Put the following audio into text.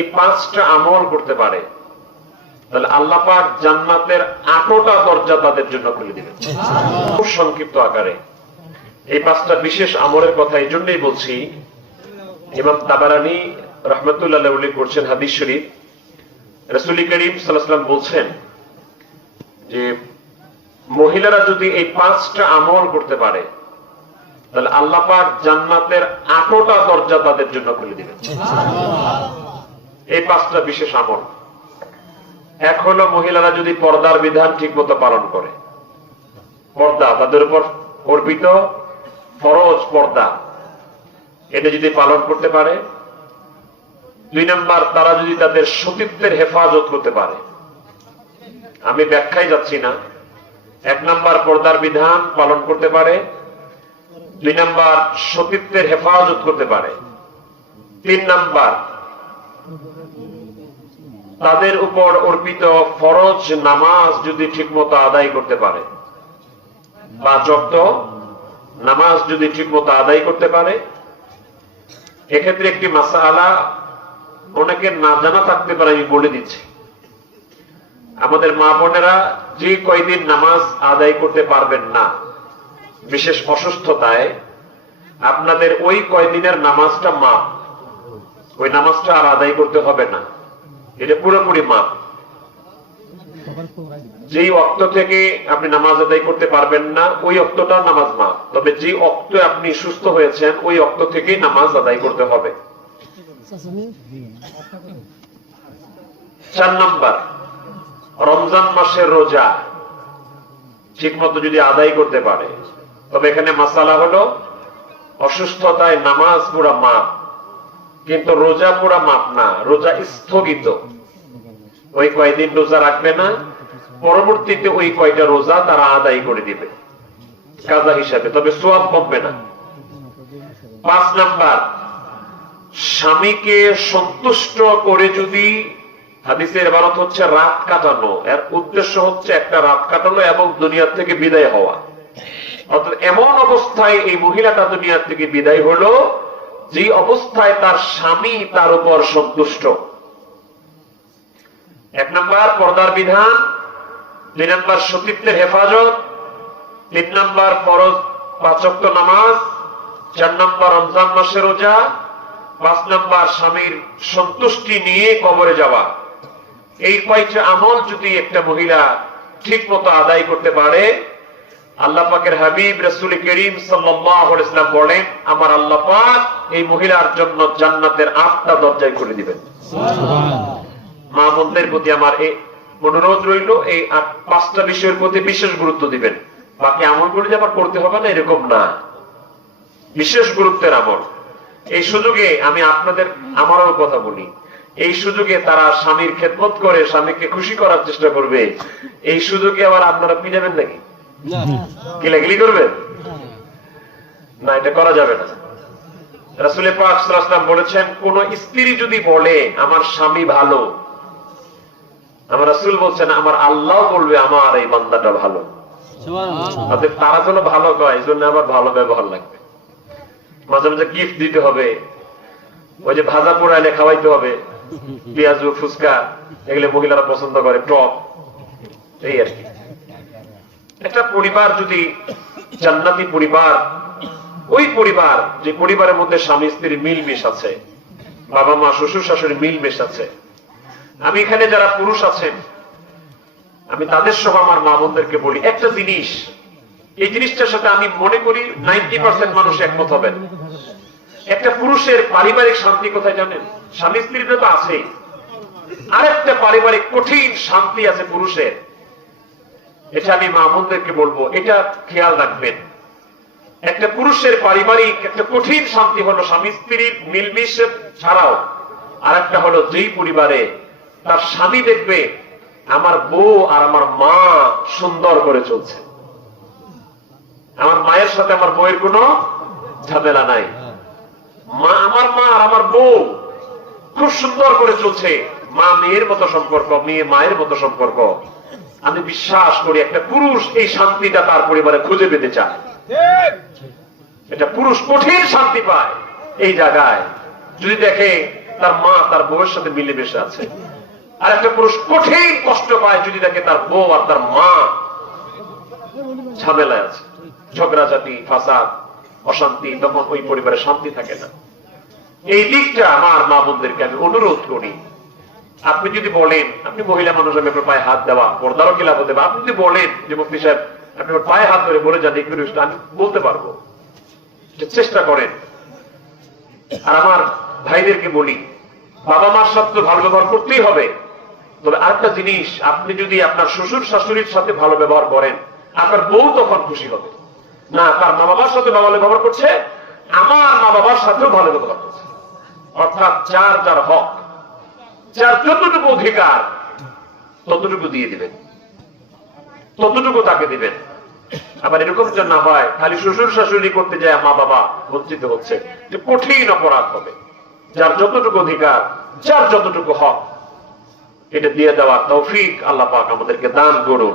এই পাঁচটা আমল করতে পারে। তাহলে আল্লাহ পাক জান্নাতের আটোটা দরজা তাদের জন্য খুলে দিবেন। খুব সংক্ষিপ্ত আকারে। এই পাঁচটা বিশেষ আমলের কথা এই জন্যই বলছি। ইমাম তাবারানি রহমতুল্লাহ উল্লেখ করছেন হাদিস শরীফ। রসুল করিম সাল্লাম বলছেন যে, মহিলারা যদি এই পাঁচটা আমল করতে পারে, তাহলে আল্লাহ পাক জান্নাতের আটোটা দরজা তাদের জন্য খুলে দিবেন। এই পাঁচটা বিশেষ আমল। হলো মহিলারা যদি পর্দার বিধান ঠিক মতো পালন করে। পর্দা, তাদের উপর অর্পিত ফরজ পর্দা। এটা যদি পালন করতে পারে, দুই নম্বর, তারা যদি তাদের সতীত্বের হেফাজত করতে পারে। আমি ব্যাখ্যায় যাচ্ছি না। এক নম্বর, পর্দার বিধান পালন করতে পারে। দুই নম্বর, সতীত্বের হেফাজত করতে পারে। তিন নম্বর তাদের উপর অর্পিত ফরজ নামাজ যদি ঠিকমতো আদায় করতে পারে। বা যত নামাজ যদি ঠিকমতো আদায় করতে পারে। এক্ষেত্রে একটি মাসালা অনেকে না জানা থাকতে পারে, আমি বলে দিচ্ছি। আমাদের মা বোনেরা যে কয়দিন নামাজ আদায় করতে পারবেন না, বিশেষ অসুস্থতায়, আপনাদের ওই কয়দিনের নামাজটা মাপ ওই নামাজটা আর আদায় করতে হবে না। এটা পুরোপুরি মাপ যেই অক্ত থেকে আপনি নামাজ আদায় করতে পারবেন না, ওই অক্তটা নামাজ মাপ তবে যে অক্ত আপনি সুস্থ হয়েছেন, ওই অক্ত থেকেই নামাজ আদায় করতে হবে। চার নাম্বার, রমজান মাসের রোজা ঠিক মতো যদি আদায় করতে পারে, তবে এখানে মাসালা হলো অসুস্থতায় নামাজ পুরা মাপ কিন্তু রোজা পুরা মাপ না, রোজা স্থগিত। ওই কয়দিন রোজা রাখবে না, পরবর্তীতে ওই কয়টা রোজা তারা আদায় করে দিবে। কাজা হিসাবে, তবে সোয়াব কমবে না। পাঁচ নাম্বার, স্বামীকে সন্তুষ্ট করে যদি, হাদিসের ইবারত হচ্ছে রাত কাটানো, এর উদ্দেশ্য হচ্ছে একটা রাত কাটানো এবং দুনিয়ার থেকে বিদায় হওয়া। অর্থাৎ এমন অবস্থায় এই মহিলাটা দুনিয়ার থেকে বিদায় হলো যে অবস্থায় তার স্বামী তার উপর সন্তুষ্ট। এক নম্বর পর্দার বিধান, দুই নম্বর সতীত্বের হেফাজত, তিন নম্বর ফরজ পাচক্ত নামাজ, চার নম্বর রমজান মাসের রোজা, পাঁচ নম্বর স্বামীর সন্তুষ্টি নিয়ে কবরে যাওয়া। এই কয়েকটা আমল যদি একটা মহিলা ঠিক মতো আদায় করতে পারে আল্লাহ পাকের হাবিব রসুল করিম সাল্লাম বলেন আমার আল্লাহ পাক এই মহিলার জন্য জান্নাতের আটটা দরজায় করে দিবেন। মা বোনদের প্রতি আমার এই অনুরোধ রইল এই পাঁচটা বিষয়ের প্রতি বিশেষ গুরুত্ব দিবেন। বাকি আমল করে যে আবার করতে হবে না এরকম না। বিশেষ গুরুত্বের আমল। এই সুযোগে আমি আপনাদের আমারও কথা বলি। এই সুযোগে তারা স্বামীর খেদমত করে স্বামীকে খুশি করার চেষ্টা করবে। এই সুযোগে আবার আপনারা পিনাবেন নাকি? গিলাগিলি করবেন না এটা করা যাবে না। রাসুল পাক সাল্লাল্লাহু বলেছেন কোন স্ত্রী যদি বলে আমার স্বামী ভালো আমার রাসূল বলছেন আমার আল্লাহ বলবে আমার এই বান্দাটা ভালো। তারা যেন ভালো কয় এই জন্য আবার ভালো ব্যবহার লাগবে। মাঝে মাঝে গিফট দিতে হবে। ওই যে ভাজা পোড়াইলে খাওয়াইতে হবে। পেঁয়াজ ফুচকা এগুলো মহিলারা পছন্দ করে টপ এই আর কি। একটা পরিবার যদি জান্নাতি পরিবার, ওই পরিবার, যে পরিবারের মধ্যে স্বামী স্ত্রীর মিলমিশ আছে, বাবা মা, শ্বশুর শাশুড়ি মিলমিশ আছে, আমি এখানে যারা পুরুষ আছেন, আমি তাদের সহ আমার মা বোনদেরকে বলি, একটা জিনিস, এই জিনিসটার সাথে আমি মনে করি নাইনটি পার্সেন্ট মানুষ একমত হবেন। একটা পুরুষের পারিবারিক শান্তি কোথায় জানেন? স্বামী স্ত্রীতে তো আছে আরেকটা পারিবারিক কঠিন শান্তি আছে পুরুষের। এটা আমি মা বোনদেরকে বলব, এটা খেয়াল রাখবেন। একটা পুরুষের পারিবারিক, একটা কঠিন শান্তি হলো স্বামী স্ত্রীর মিলমিশ ছাড়াও আর একটা হলো যেই পরিবারে তার স্বামী দেখবে আমার বউ আর আমার মা সুন্দর করে চলছে। আমার মায়ের সাথে আমার বউয়ের কোনো ঝামেলা নাই। মা, আমার মা আর আমার বউ খুব সুন্দর করে চলছে। মা, মেয়ের মতো সম্পর্ক, মেয়ে মায়ের মতো সম্পর্ক। আমি বিশ্বাস করি একটা পুরুষ এই শান্তিটা তার পরিবারে খুঁজে পেতে চায়। এটা পুরুষ কঠিন শান্তি পায় এই জায়গায়। যদি দেখে তার মা তার বউয়ের সাথে মিলেমিশে আছে। আর একটা পুরুষ কঠিন কষ্ট পায় যদি দেখে তার বউ আর তার মা ঝামেলায় আছে। ঝগড়াঝাটি ফাসাদ, অশান্তি, তখন ওই পরিবারে শান্তি থাকে না। এই দিকটা আমার মা বোনদেরকে আমি অনুরোধ করি। আপনি যদি বলেন, আপনি মহিলা মানুষ আমি পায়ে হাত দেওয়া, পর্দারও খেলাফ হতে আপনি যদি বলেন যে মুফতি সাহেব, আপনি আমার পায়ে হাত ধরে বলে যান জিনিসটা আমি বলতে পারব। চেষ্টা করেন। আর আমার ভাইদেরকে বলি, বাবা মার সাথে ভালো ব্যবহার করতেই হবে। তবে আরেকটা জিনিস, আপনি যদি আপনার শ্বশুর শাশুড়ির সাথে ভালো ব্যবহার করেন, আপনার বউ তখন খুশি হবে। না, তার মা বাবার সাথে ভালো ব্যবহার করছে, আমার মা বাবার সাথেও ভালো ব্যবহার করছে। অর্থাৎ যার যার হক যার যতটুকু অধিকার, ততটুকু দিয়ে দিবেন। ততটুকু তাকে দিবেন। আবার এরকম যেন না হয়, খালি শ্বশুর শাশুড়ি করতে যায় মা বাবা, বঞ্চিত হচ্ছে। যে কঠিন অপরাধ হবে। যার যতটুকু অধিকার, যার যতটুকু হক, এটা দিয়ে দেওয়ার তৌফিক আল্লাহ পাক আমাদেরকে দান করুন।